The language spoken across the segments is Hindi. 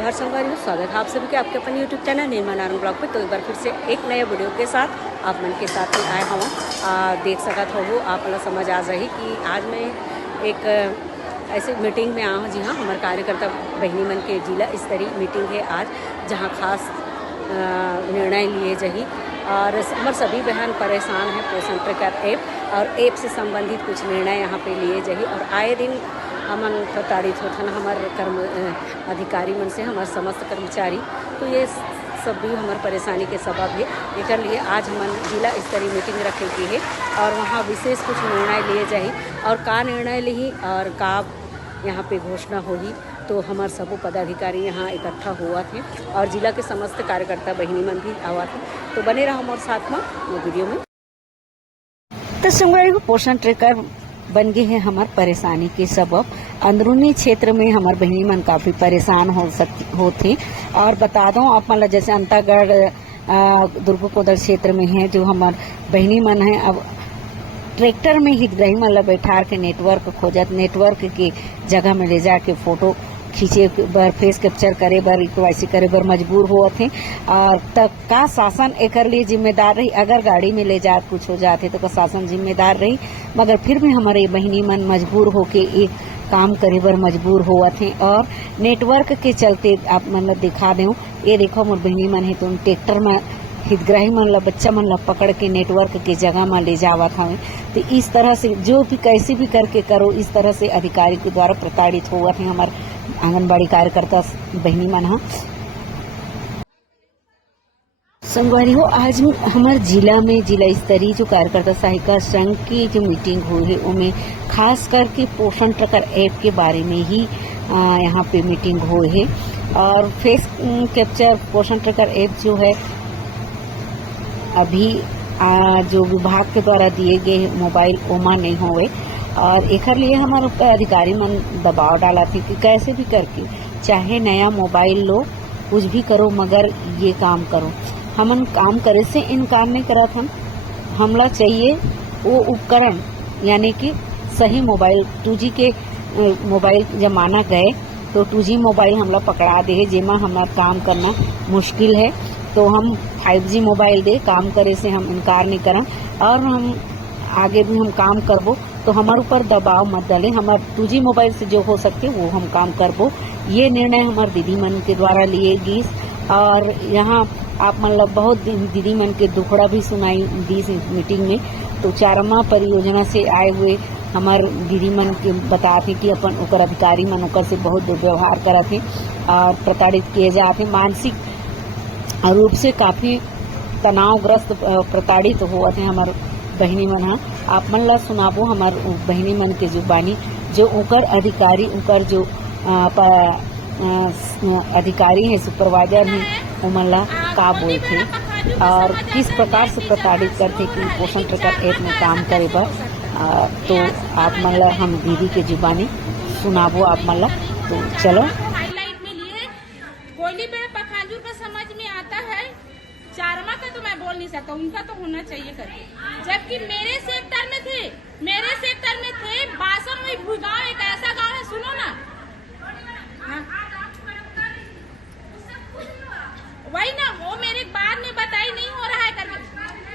जोहार संगवारी, स्वागत है आप सभी के आपके अपने YouTube channel Nirma Narang blog पे। तो एक बार फिर से एक नए वीडियो के साथ आप मन के साथ ही आए हूँ। देख सकत हो आप मतलब समझ आ रही कि आज मैं एक ऐसे मीटिंग में आऊँ। जी हाँ, हमारे कार्यकर्ता बहनी मन के जिला स्तरीय मीटिंग है आज, जहाँ खास निर्णय लिए जाही। और हमारे सभी बहन परेशान हैं पोषण ट्रैकर ऐप और ऐप से संबंधित कुछ निर्णय यहाँ पे लिए जाही। और आए दिन हमन प्रताड़ित होथन हमारे अधिकारी मन से, हमारे समस्त कर्मचारी। तो ये सब भी हमारे परेशानी के सबब है। एक लिए आज हमन जिला स्तरीय मीटिंग रखे की है और वहाँ विशेष कुछ निर्णय लिए जाही। और का निर्णय ली और का यहाँ पे घोषणा होगी, तो हमारे सबो पदाधिकारी यहाँ इकट्ठा हुआ थे और जिला के समस्त कार्यकर्ता बहनी मन भी आवा थे। तो बने रहा हमारे साथ में वीडियो में। तो संगवारी को पोषण ट्रैकर बन गए हैं हमारे परेशानी के सबब। अंदरूनी क्षेत्र में हमारे बहनी मन काफी परेशान होते। और बता दो आप मतलब जैसे अंतागढ़ दुर्गोकोदर क्षेत्र में है जो हमारे बहनी मन है, अब ट्रैक्टर में हितग्राही मतलब बैठार के नेटवर्क खोजत, नेटवर्क के जगह में ले जाके फोटो खींचे बर, फेस कैप्चर करे बर, KYC करे बर मजबूर होते हैं। और तब का शासन एक लिए जिम्मेदार रही। अगर गाड़ी में ले जात कुछ हो जाते तो का शासन जिम्मेदार रही, मगर फिर भी हमारे बहनी मन मजबूर होके एक काम करे बर मजबूर होते हैं। और नेटवर्क के चलते आप मतलब दिखा दें, ये देखो मोर बहनी मन है तो ट्रैक्टर में हितग्राही मन ला बच्चा मन ला पकड़ के नेटवर्क के जगह में ले जावत हमें। तो इस तरह से जो भी कैसे भी करके करो, इस तरह से अधिकारी के द्वारा प्रताड़ित हुआ थे हमारे आंगनबाड़ी कार्यकर्ता बहनी मन। हाँ संगवारी हो, आज हमारे जिला में जिला स्तरीय जो कार्यकर्ता सहायिका संघ की जो मीटिंग हुई है उनमें खास करके पोषण ट्रैकर ऐप के बारे में ही यहाँ पे मीटिंग हुई है। और फेस कैप्चर पोषण ट्रैकर ऐप जो है अभी जो विभाग के द्वारा दिए गए मोबाइल ओमा नहीं हुए। और एक लिए हमारे ऊपर अधिकारी मन दबाव डाला थे कि कैसे भी करके चाहे नया मोबाइल लो, कुछ भी करो, मगर ये काम करो। हमन काम करे से इनकार नहीं करत हम, हमला चाहिए वो उपकरण यानी कि सही मोबाइल। 2G के मोबाइल जब माना गए तो 2G मोबाइल हमला पकड़ा दे, जेमा हमारा काम करना मुश्किल है। तो हम 5G मोबाइल दे काम करे से हम इनकार नहीं करम। और हम आगे भी हम काम करबो, तो हमारे ऊपर दबाव मत डाले। हमारे 2G मोबाइल से जो हो सकते वो हम काम करबो। ये निर्णय हमारे दीदी मन के द्वारा लिए गई। और यहाँ आप मतलब बहुत दीदी मन के दुखड़ा भी सुनाई दी मीटिंग में। तो चारमा परियोजना से आए हुए हमारे दीदी मन के बताते कि अपन उकर अधिकारी मन उकर से बहुत दुर्व्यवहार करते और प्रताड़ित किए जाते, मानसिक रूप से काफी तनावग्रस्त प्रताड़ित हुआ थे हमारे बहनी मन। हाँ आप मन ला सुनाबो हमारे बहनी मन के जुबानी, जो उकर अधिकारी उकर जो अधिकारी है, सुपरवाइजर है, उमन ला का बोलते और किस प्रकार से प्रताड़ित करते कि पोषण ट्रैकर ऐप में काम करे बर। तो आप मन ला हम दीदी के जुबानी सुनाबो आप मन ला। तो चलो का समझ में आता है, चारमा का तो मैं बोल नहीं सकता, उनका तो होना चाहिए करके। जबकि मेरे सेक्टर में थे बासन में गाँव, एक ऐसा गांव है, सुनो ना। हाँ? वही ना, वो मेरे बाद में बताई नहीं हो रहा है करके।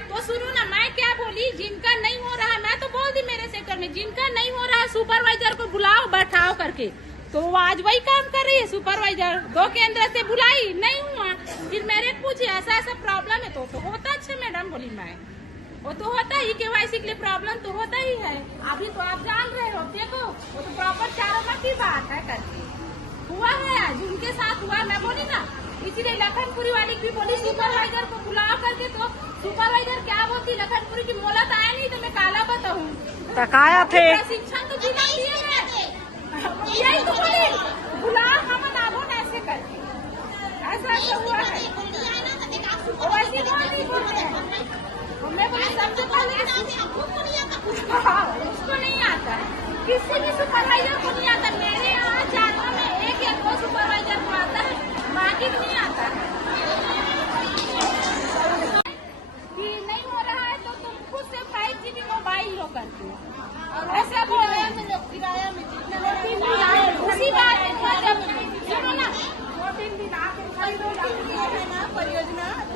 तो सुनो ना, मैं क्या बोली, जिनका नहीं हो रहा है मैं तो बोल दी मेरे सेक्टर में, जिनका नहीं हो रहा है सुपरवाइजर को बुलाओ बैठाओ करके। तो वो आज वही काम कर रही है सुपरवाइजर। 2 केंद्र से बुलाई, नहीं हुआ। फिर मेरे पूछे ऐसा ऐसा प्रॉब्लम है, तो होता अच्छा मैडम बोली मैं, वो तो होता ही KYC के लिए प्रॉब्लम तो होता ही है। अभी तो आप जान रहे हो, देखो वो तो प्रॉपर चारों की बात है करके हुआ है, आज उनके साथ हुआ। मैं बोली ना, इसलिए लखनपुरी वाली भी बोली सुपरवाइजर को बुलाओ करके। तो सुपरवाइजर क्या बोलती, लखनपुरी की मोला तो आया नहीं तो मैं काला बताऊँ, तकाया थे प्रशिक्षण तो जिला दिए है, यही तो बोली बुलाओ हम नाबो ऐसे करके, ऐसा हुआ है। वैसे मैं बोली सबसे पहले उसको नहीं आता है, किसी भी सुपरवाइजर को नहीं आता। मेरे यहाँ चारों में 1 या 2 सुपरवाइजर को आता है, बाकी को नहीं आता है। कि नहीं हो रहा है तो तुम खुद से 5G मोबाइल लो करके ऐसा बोले। किराया में उसी बात सुनो ना, 2-3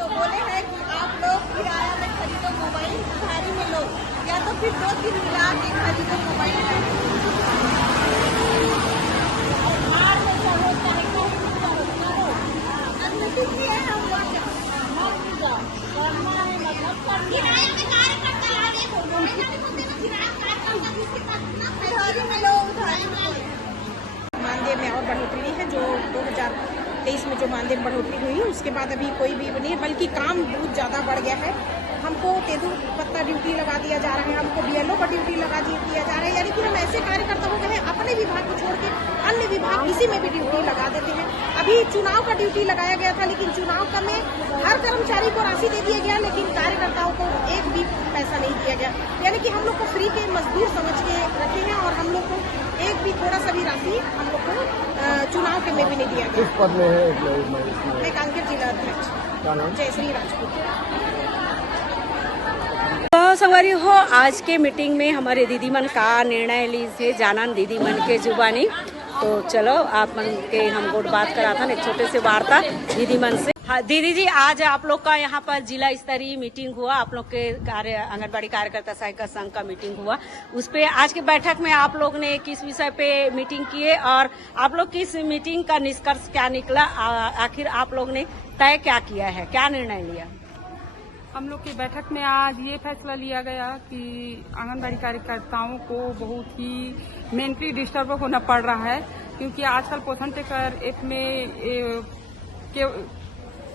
तो बोले हैं कि आप लोग किराया में खरीदो मोबाइल, उधारी में लो, या तो फिर 2-3 मिला के खरीदो मोबाइल। मानदेय में और बढ़ोतरी नहीं है, जो 2023 में जो मानदेय में बढ़ोतरी हुई उसके बाद अभी कोई भी नहीं है, बल्कि काम बहुत ज़्यादा बढ़ गया है। हमको तेंदुल पत्ता ड्यूटी लगा दिया जा रहा है, हमको BLO का ड्यूटी लगा दिया जा रहा है, यानी कि हम ऐसे कार्यकर्ता हो गए हैं अपने विभाग को छोड़ के अन्य विभाग किसी में भी ड्यूटी लगा देते हैं। अभी चुनाव का ड्यूटी लगाया गया था, लेकिन चुनाव का में हर कर्मचारी को राशि दे दिया गया, लेकिन कार्यकर्ताओं को एक भी पैसा नहीं दिया गया, यानी कि हम लोग को फ्री के मजदूर समझ के रखे हैं और हम लोग को एक भी थोड़ा सा भी राशि हम लोग को चुनाव के में भी नहीं दिया गया। किस पद में है? मैं कांकेर जिला अध्यक्ष जयश्री राजपूत। तो संगवारी हो, आज के मीटिंग में हमारे दीदी मन का निर्णय ली थे जानन दीदी मन के जुबानी। तो चलो आप मन के हम गुड बात करा था एक छोटे से वार्ता दीदी मन से। हाँ दीदी जी, आज आप लोग का यहाँ पर जिला स्तरीय मीटिंग हुआ, आप लोग के आंगनबाड़ी कार्यकर्ता सहायिका संघ का मीटिंग हुआ। उस पे आज की बैठक में आप लोग ने किस विषय पे मीटिंग किए और आप लोग की इस मीटिंग का निष्कर्ष क्या निकला? आखिर आप लोग ने तय क्या किया है, क्या निर्णय लिया? हम लोग की बैठक में आज ये फैसला लिया गया कि आंगनबाड़ी कार्यकर्ताओं को बहुत ही मेंटली डिस्टर्ब होना पड़ रहा है, क्योंकि आजकल पोषण ट्रैकर ऐप में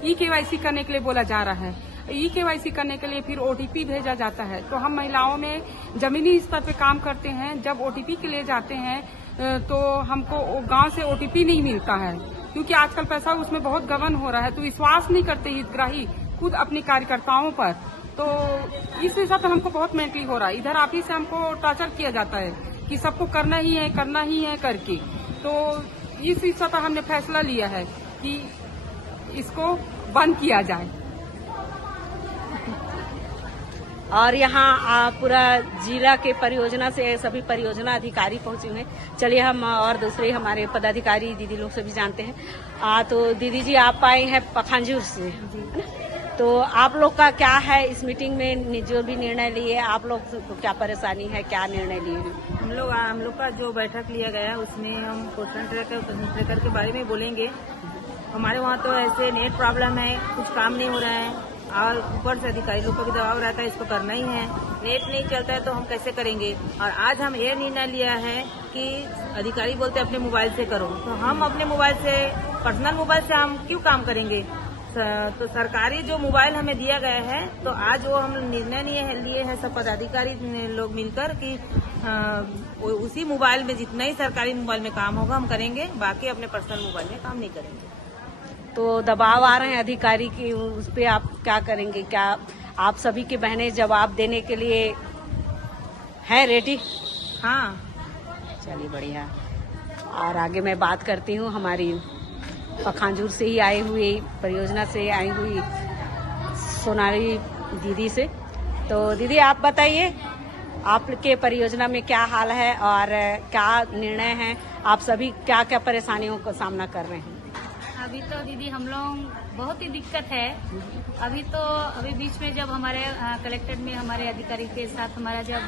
KYC करने के लिए बोला जा रहा है। KYC करने के लिए फिर OTP भेजा जाता है। तो हम महिलाओं में जमीनी स्तर पे काम करते हैं, जब OTP के लिए जाते हैं तो हमको गांव से OTP नहीं मिलता है, क्योंकि आजकल पैसा उसमें बहुत गबन हो रहा है। तो विश्वास नहीं करते हितग्राही खुद अपने कार्यकर्ताओं पर। तो इस विषय पर हमको बहुत मेंटली हो रहा है। इधर आप ही से हमको टॉर्चर किया जाता है कि सबको करना ही है करके। तो इस विषय पर हमने फैसला लिया है कि इसको बंद किया जाए। और यहाँ पूरा जिला के परियोजना से सभी परियोजना अधिकारी पहुंचे हुए हैं। चलिए हम और दूसरे हमारे पदाधिकारी दीदी लोग से भी जानते हैं। तो दीदी जी, आप आए हैं पखांजूर से, तो आप लोग का क्या है इस मीटिंग में जो भी निर्णय लिए, आप लोग को क्या परेशानी है, क्या निर्णय लिए? हम लोग का जो बैठक लिया गया उसमें हम पोषण ट्रैकर के बारे में बोलेंगे। हमारे वहाँ तो ऐसे नेट प्रॉब्लम है, कुछ काम नहीं हो रहा है और ऊपर से अधिकारी लोग का भी दबाव रहता है, इसको करना ही है। नेट नहीं चलता है तो हम कैसे करेंगे? और आज हम ये निर्णय लिया है कि अधिकारी बोलते अपने मोबाइल से करो, तो हम अपने मोबाइल से, पर्सनल मोबाइल से हम क्यों काम करेंगे? तो सरकारी जो मोबाइल हमें दिया गया है, तो आज वो हम निर्णय लिए हैं सब पदाधिकारी लोग मिलकर कि उसी मोबाइल में जितना ही सरकारी मोबाइल में काम होगा हम करेंगे, बाकी अपने पर्सनल मोबाइल में काम नहीं करेंगे। तो दबाव आ रहे हैं अधिकारी की, उस पे आप क्या करेंगे? क्या आप सभी की बहनें जवाब देने के लिए है रेडी? हाँ, चलिए बढ़िया। और आगे मैं बात करती हूँ हमारी पखांजूर से ही आई हुई, परियोजना से आई हुई सोनाली दीदी से। तो दीदी आप बताइए, आपके परियोजना में क्या हाल है और क्या निर्णय है? आप सभी क्या क्या परेशानियों का सामना कर रहे हैं? अभी तो दीदी हम लोग बहुत ही दिक्कत है। अभी बीच में जब हमारे कलेक्टेड में हमारे अधिकारी के साथ हमारा जब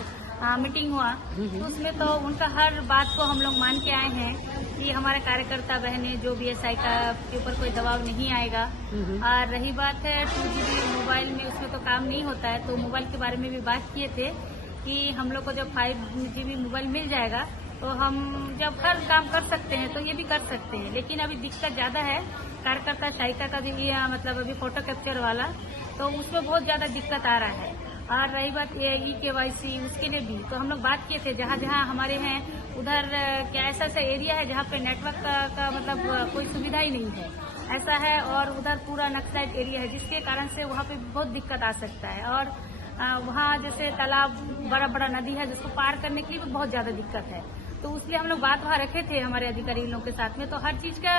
मीटिंग हुआ, तो उसमें तो उनका हर बात को हम लोग मान के आए हैं कि हमारे कार्यकर्ता बहनें जो BSI के ऊपर कोई दबाव नहीं आएगा। और रही बात है 2GB मोबाइल में, उसमें तो काम नहीं होता है, तो मोबाइल के बारे में भी बात किए थे कि हम लोग को जब 5GB मोबाइल मिल जाएगा तो हम जब हर काम कर सकते हैं, तो ये भी कर सकते हैं। लेकिन अभी दिक्कत ज्यादा है कार्यकर्ता सहायिका का भी, मतलब अभी फोटो कैप्चर वाला, तो उसमें बहुत ज्यादा दिक्कत आ रहा है। और रही बात ये KYC, उसके लिए भी तो हम लोग बात किए थे, जहाँ जहाँ हमारे हैं उधर क्या ऐसा एरिया है जहाँ पे नेटवर्क का मतलब कोई सुविधा ही नहीं है, ऐसा है। और उधर पूरा नक्सलाइट एरिया है, जिसके कारण से वहाँ पे बहुत दिक्कत आ सकता है। और वहाँ जैसे तालाब, बड़ा बड़ा नदी है, जिसको पार करने के लिए भी बहुत ज्यादा दिक्कत है। तो इसलिए हम लोग बात वहाँ रखे थे हमारे अधिकारी लोगों के साथ में, तो हर चीज का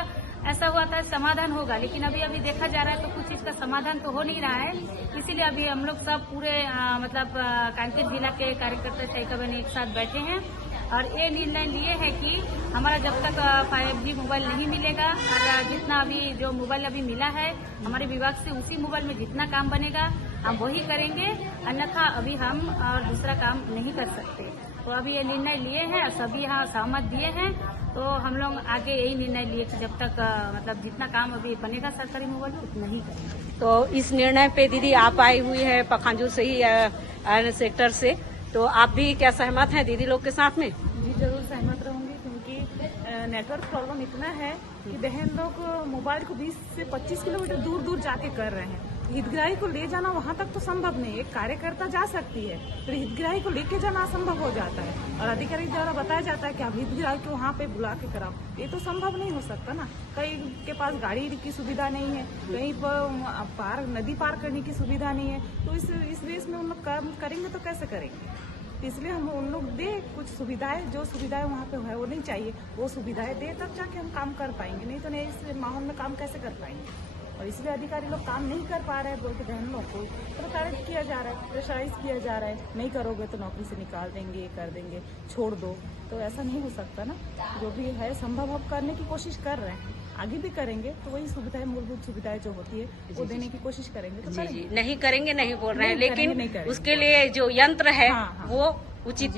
ऐसा हुआ था समाधान होगा, लेकिन अभी देखा जा रहा है तो कुछ चीज का समाधान तो हो नहीं रहा है। इसीलिए अभी हम लोग सब पूरे मतलब कांकेर जिला के कार्यकर्ता सहायिका बहन एक साथ बैठे हैं और ये निर्णय लिए है कि हमारा जब तक 5G मोबाइल नहीं मिलेगा और जितना अभी जो मोबाइल अभी मिला है हमारे विभाग से उसी मोबाइल में जितना काम बनेगा हम वही करेंगे, अन्यथा अभी हम और दूसरा काम नहीं कर सकते। तो अभी ये निर्णय लिए हैं, सभी यहाँ सहमत दिए हैं, तो हम लोग आगे यही निर्णय लिए कि जब तक मतलब जितना काम अभी बनेगा सरकारी मोबाइल में उतना ही करेंगे। तो इस निर्णय पे दीदी आप आई हुई है पखांजूर से ही आयरन सेक्टर से, तो आप भी क्या सहमत हैं दीदी लोग के साथ में? जी जरूर सहमत रहूंगी, क्योंकि नेटवर्क प्रॉब्लम इतना है कि बहन लोग मोबाइल को 20 से 25 किलोमीटर दूर दूर जाके कर रहे हैं। हितग्राही को ले जाना वहाँ तक तो संभव नहीं, एक कार्यकर्ता जा सकती है, फिर हितग्राही को लेके जाना असंभव हो जाता है और अधिकारी द्वारा बताया जाता है कि आप हितग्राही को वहाँ पे बुला के कराओ। ये तो संभव नहीं हो सकता ना, कई के पास गाड़ी की सुविधा नहीं है, कहीं पर नदी पार करने की सुविधा नहीं है, तो इस देश में उन लोग काम करेंगे तो कैसे करेंगे। इसलिए हम उन लोग दे कुछ सुविधाएं, जो सुविधाएं वहाँ पे है वो नहीं चाहिए, वो सुविधाएं दे तब जाके हम काम कर पाएंगे, नहीं तो नहीं इस माहौल में काम कैसे कर पाएंगे। और इसलिए अधिकारी लोग काम नहीं कर पा रहे हैं, बोल के बहन लोग को प्रताड़ित किया जा रहा है, प्रेशराइज किया जा रहा है, नहीं करोगे तो नौकरी से निकाल देंगे, ये कर देंगे, छोड़ दो। तो ऐसा नहीं हो सकता ना, जो भी है संभव हम करने की कोशिश कर रहे हैं, आगे भी करेंगे। तो वही सुविधाएं, मूलभूत सुविधाएं जो होती है वो देने की कोशिश करेंगे। तो जी नहीं करेंगे नहीं बोल रहे हैं, लेकिन उसके लिए जो यंत्र है वो उचित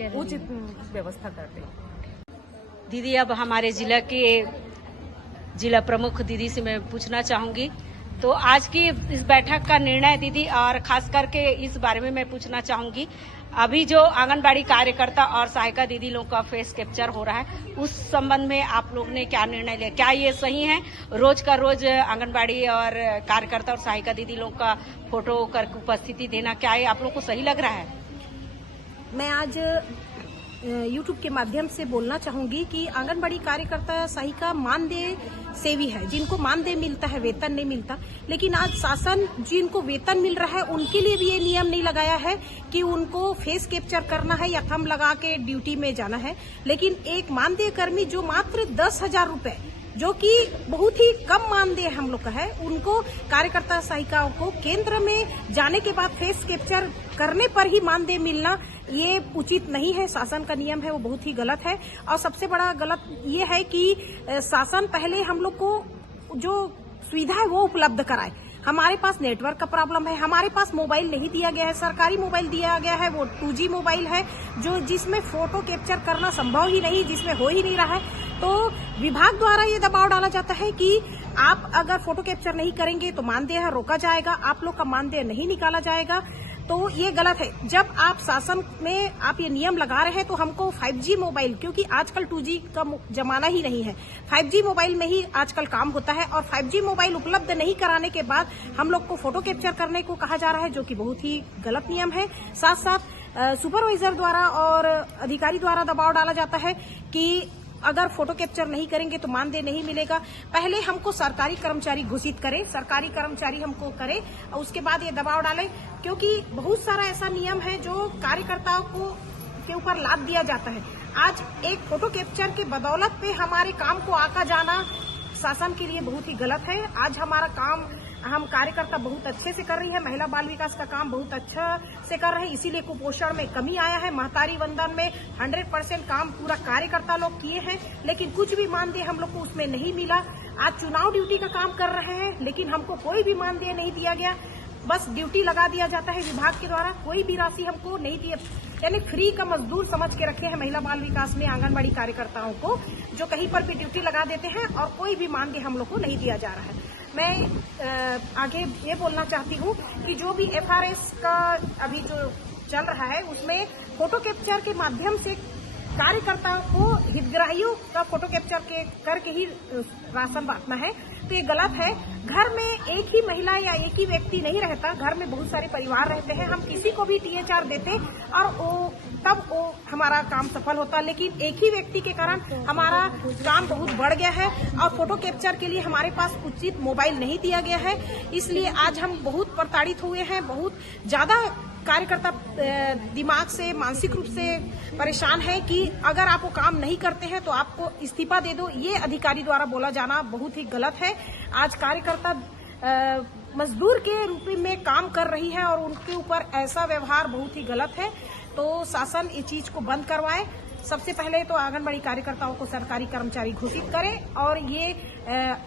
व्यवस्था करते हैं। दीदी अब हमारे जिला प्रमुख दीदी से मैं पूछना चाहूंगी, तो आज की इस बैठक का निर्णय दीदी, और खास करके इस बारे में मैं पूछना चाहूंगी, अभी जो आंगनबाड़ी कार्यकर्ता और सहायिका दीदी लोगों का फेस कैप्चर हो रहा है, उस संबंध में आप लोग ने क्या निर्णय लिया? क्या ये सही है रोज का रोज आंगनबाड़ी और कार्यकर्ता और सहायिका दीदी लोगों का फोटो कर उपस्थिति देना, क्या ये आप लोग को सही लग रहा है? मैं आज YouTube के माध्यम से बोलना चाहूंगी कि आंगनबाड़ी कार्यकर्ता सहायिका मानदेय सेवी है, जिनको मानदेय मिलता है, वेतन नहीं मिलता। लेकिन आज शासन जिनको वेतन मिल रहा है उनके लिए भी ये नियम नहीं लगाया है कि उनको फेस कैप्चर करना है या थंब लगा के ड्यूटी में जाना है। लेकिन एक मानदेय कर्मी जो मात्र 10,000 रुपए, जो कि बहुत ही कम मानदेय हम लोग का है, उनको कार्यकर्ता सहायिकाओं को केंद्र में जाने के बाद फेस कैप्चर करने पर ही मानदेय मिलना, ये उचित नहीं है। शासन का नियम है वो बहुत ही गलत है। और सबसे बड़ा गलत ये है कि शासन पहले हम लोग को जो सुविधा है वो उपलब्ध कराए। हमारे पास नेटवर्क का प्रॉब्लम है, हमारे पास मोबाइल नहीं दिया गया है, सरकारी मोबाइल दिया गया है वो 2G मोबाइल है, जो जिसमें फोटो कैप्चर करना संभव ही नहीं, जिसमें हो ही नहीं रहा है। तो विभाग द्वारा ये दबाव डाला जाता है कि आप अगर फोटो कैप्चर नहीं करेंगे तो मानदेय रोका जाएगा, आप लोग का मानदेय नहीं निकाला जाएगा। तो ये गलत है। जब आप शासन में आप ये नियम लगा रहे हैं तो हमको 5G मोबाइल, क्योंकि आजकल 2G का जमाना ही नहीं है, 5G मोबाइल में ही आजकल काम होता है। और 5G मोबाइल उपलब्ध नहीं कराने के बाद हम लोग को फोटो कैप्चर करने को कहा जा रहा है, जो कि बहुत ही गलत नियम है। साथ साथ सुपरवाइजर द्वारा और अधिकारी द्वारा दबाव डाला जाता है कि अगर फोटो कैप्चर नहीं करेंगे तो मानदेय नहीं मिलेगा। पहले हमको सरकारी कर्मचारी घोषित करें, सरकारी कर्मचारी हमको करें और उसके बाद ये दबाव डालें, क्योंकि बहुत सारा ऐसा नियम है जो कार्यकर्ताओं को के ऊपर लाद दिया जाता है। आज एक फोटो कैप्चर के बदौलत पे हमारे काम को आका जाना शासन के लिए बहुत ही गलत है। आज हमारा काम हम कार्यकर्ता बहुत अच्छे से कर रही है, महिला बाल विकास का काम बहुत अच्छा से कर रहे हैं, इसीलिए कुपोषण में कमी आया है। महतारी वंदन में 100% काम पूरा कार्यकर्ता लोग किए हैं, लेकिन कुछ भी मानदेय हम लोग को उसमें नहीं मिला। आज चुनाव ड्यूटी का काम कर रहे हैं, लेकिन हमको कोई भी मानदेय नहीं दिया गया, बस ड्यूटी लगा दिया जाता है विभाग के द्वारा, कोई भी राशि हमको नहीं दी, यानी फ्री का मजदूर समझ के रखे हैं महिला बाल विकास में आंगनबाड़ी कार्यकर्ताओं को, जो कहीं पर भी ड्यूटी लगा देते हैं और कोई भी मानदेय हम लोग को नहीं दिया जा रहा है। मैं आगे ये बोलना चाहती हूँ कि जो भी FRS का अभी जो चल रहा है उसमें फोटो कैप्चर के माध्यम से कार्यकर्ताओं को हितग्राहियों का फोटो कैप्चर करके ही राशन बांटना है, तो ये गलत है। घर में एक ही महिला या एक ही व्यक्ति नहीं रहता, घर में बहुत सारे परिवार रहते हैं, हम किसी को भी THR देते और तब हमारा काम सफल होता, लेकिन एक ही व्यक्ति के कारण हमारा काम बहुत बढ़ गया है और फोटो कैप्चर के लिए हमारे पास उचित मोबाइल नहीं दिया गया है। इसलिए आज हम बहुत प्रताड़ित हुए हैं, बहुत ज्यादा कार्यकर्ता दिमाग से, मानसिक रूप से परेशान है कि अगर आप वो काम नहीं करते हैं तो आपको इस्तीफा दे दो, ये अधिकारी द्वारा बोला जाना बहुत ही गलत है। आज कार्यकर्ता मजदूर के रूप में काम कर रही है और उनके ऊपर ऐसा व्यवहार बहुत ही गलत है। तो शासन इस चीज को बंद करवाए, सबसे पहले तो आंगनबाड़ी कार्यकर्ताओं को सरकारी कर्मचारी घोषित करें और ये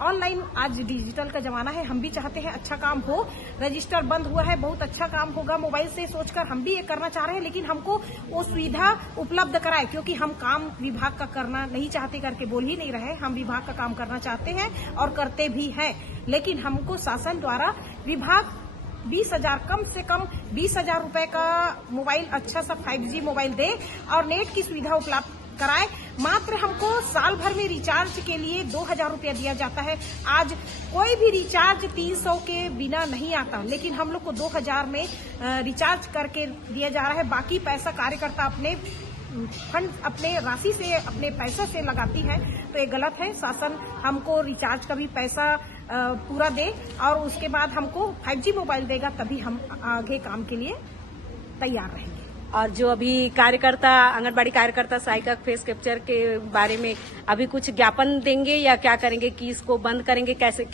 ऑनलाइन आज डिजिटल का जमाना है, हम भी चाहते हैं अच्छा काम हो। रजिस्टर बंद हुआ है, बहुत अच्छा काम होगा मोबाइल से सोचकर हम भी ये करना चाह रहे हैं, लेकिन हमको वो सुविधा उपलब्ध कराए, क्योंकि हम काम विभाग का करना नहीं चाहते करके बोल ही नहीं रहे, हम विभाग का काम करना चाहते हैं और करते भी हैं। लेकिन हमको शासन द्वारा विभाग 20,000 कम से कम 20,000 रुपए का मोबाइल, अच्छा सा 5G मोबाइल दे और नेट की सुविधा उपलब्ध कराए। मात्र हमको साल भर में रिचार्ज के लिए 2,000 रुपया दिया जाता है। आज कोई भी रिचार्ज 300 के बिना नहीं आता, लेकिन हम लोग को 2,000 में रिचार्ज करके दिया जा रहा है। बाकी पैसा कार्यकर्ता अपने फंड, अपने राशि से, अपने पैसा से लगाती है, तो ये गलत है। शासन हमको रिचार्ज का भी पैसा पूरा दे और उसके बाद हमको 5G मोबाइल देगा, तभी हम आगे काम के लिए तैयार रहेंगे। और जो अभी कार्यकर्ता, आंगनबाड़ी कार्यकर्ता सहायिका फेस कैप्चर के बारे में अभी कुछ ज्ञापन देंगे या क्या करेंगे कि इसको बंद करेंगे, कैसे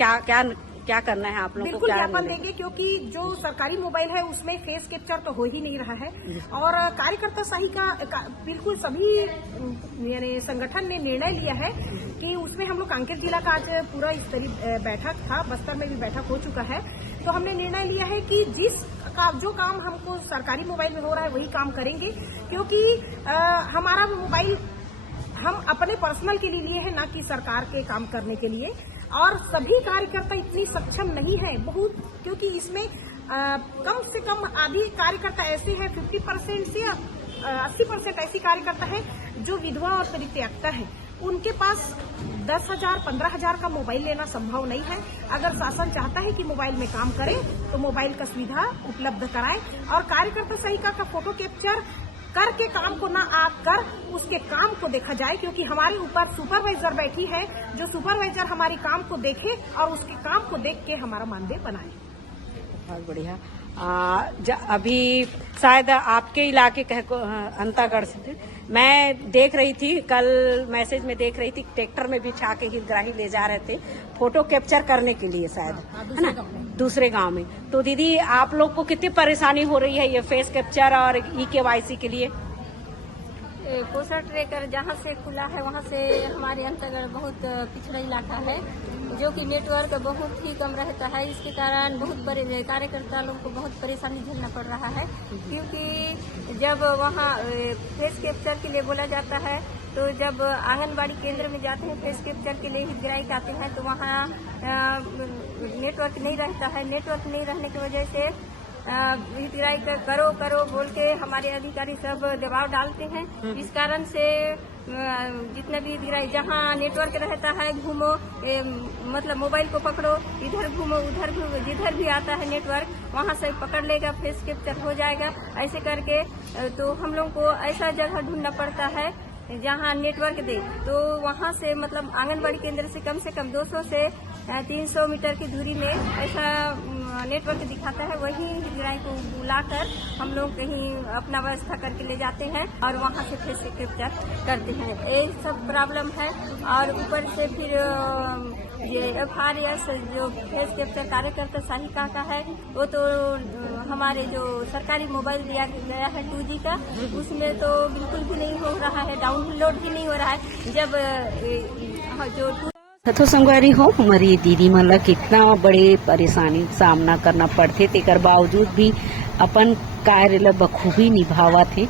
क्या करना है आप लोगों को? बिल्कुल ज्ञापन देंगे, क्योंकि जो सरकारी मोबाइल है उसमें फेस कैप्चर तो हो ही नहीं रहा है। और कार्यकर्ता सहायिका बिल्कुल सभी यानी संगठन ने निर्णय लिया है कि उसमें हम लोग कांकेर जिला का आज पूरा स्तरीय बैठक था, बस्तर में भी बैठक हो चुका है, तो हमने निर्णय लिया है कि जो काम हमको सरकारी मोबाइल में हो रहा है वही काम करेंगे, क्योंकि हमारा मोबाइल हम अपने पर्सनल के लिए है, ना कि सरकार के काम करने के लिए। और सभी कार्यकर्ता इतनी सक्षम नहीं है बहुत, क्योंकि इसमें कम से कम आधी कार्यकर्ता ऐसे हैं, 50% से 80% ऐसी कार्यकर्ता है जो विधवा और परित्यक्ता है। उनके पास 10,000 15,000 का मोबाइल लेना संभव नहीं है। अगर शासन चाहता है कि मोबाइल में काम करे तो मोबाइल का सुविधा उपलब्ध कराए और कार्यकर्ता सहायिका का फोटो कैप्चर करके काम को ना आकर उसके काम को देखा जाए, क्योंकि हमारे ऊपर सुपरवाइजर बैठी है, जो सुपरवाइजर हमारी काम को देखे और उसके काम को देख के हमारा मानदेय बनाए। बहुत बढ़िया। अभी शायद आपके इलाके अंतागढ़ से मैं देख रही थी, कल मैसेज में देख रही थी, ट्रैक्टर में बिछा के हितग्राही ले जा रहे थे फोटो कैप्चर करने के लिए, शायद है ना, दूसरे गांव में। तो दीदी आप लोग को कितनी परेशानी हो रही है ये फेस कैप्चर और EKYC के लिए? पोस्टर ट्रैकर जहाँ से खुला है वहाँ से हमारे अंतर्गत बहुत पिछड़ा इलाका है, जो कि नेटवर्क बहुत ही कम रहता है। इसके कारण बहुत बड़े कार्यकर्ता लोग को बहुत परेशानी झेलना पड़ रहा है, क्योंकि जब वहाँ फेस कैप्चर के लिए बोला जाता है, तो जब आंगनबाड़ी केंद्र में जाते हैं फेस कैप्चर के लिए हितग्राही आते हैं, तो वहाँ नेटवर्क नहीं रहता है। नेटवर्क नहीं रहने की वजह से हितग्राही करो बोल के हमारे अधिकारी सब दबाव डालते हैं। इस कारण से जितने भी हितग्राही, जहाँ नेटवर्क रहता है घूमो, मतलब मोबाइल को पकड़ो, इधर घूमो उधर घूमो, जिधर भी आता है नेटवर्क वहाँ से पकड़ लेगा, फेस कैप्चर हो जाएगा। ऐसे करके तो हम लोग को ऐसा जगह ढूंढना पड़ता है जहाँ नेटवर्क दे, तो वहाँ से मतलब आंगनबाड़ी केंद्र से कम 200 से 300 मीटर की दूरी में ऐसा नेटवर्क दिखाता है। वही हितग्राही को बुलाकर हम लोग कहीं अपना व्यवस्था करके ले जाते हैं और वहाँ से फेस कैप्चर करते हैं। ये सब प्रॉब्लम है। और ऊपर से फिर ये FRS जो फेस कैप्चर कार्यकर्ता सहायिका का है, वो तो हमारे जो सरकारी मोबाइल दिया गया है 2G का, उसमें तो बिल्कुल भी नहीं हो रहा है, डाउनलोड भी नहीं हो रहा है। जब जो तो संगवारी हो हमारी दीदी मन ला कितना बड़े परेशानी सामना करना पड़ते, तेकर बावजूद भी अपन कार्य ला बखूबी निभावत थे।